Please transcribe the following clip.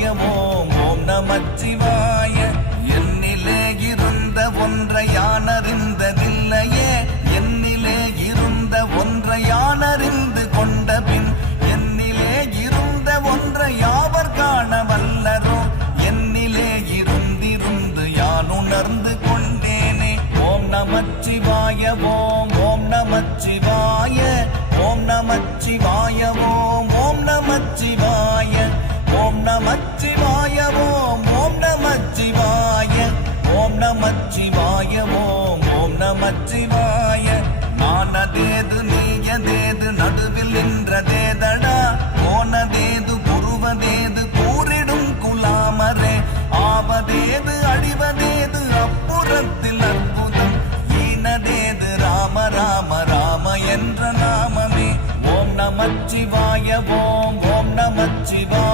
ஓம் ஓம் நமச்சிவாய. என்னிலே இருந்த ஒன்றை யானறிந்ததில்லையே, என்னிலே இருந்த ஒன்றை யானறிந்து கொண்ட பின் என்னிலே இருந்த ஒன்றை யாவர் காண வல்லரோ. என்னிலே இருந்திருந்து யான் உணர்ந்து கொண்டேனே. ஓம் நமச்சிவாய ஓம் ஓம் நமச்சிவாய. ஓம் நமச்சிவாய ஓம் ஓம் நமச்சிவாய. ஓம் நமச்சிவாய ஓம் ஓம் நமச்சிவாய. ஓம் நமச்சிவாய ஓம் ஓம் நமச்சிவாய. நானதேது நீயதேது நடுவில் நின்றதேதடா, போனதேது புருவதேது கூறிடும் குலாமரே. ஆவதேது அழிவதேது அப்புறத்தில் அற்புதம், ஈனதேது ராம ராம ராம என்ற நாமமே. ஓம் நமச்சிவாய ஓம் ஓம் நமச்சிவாய.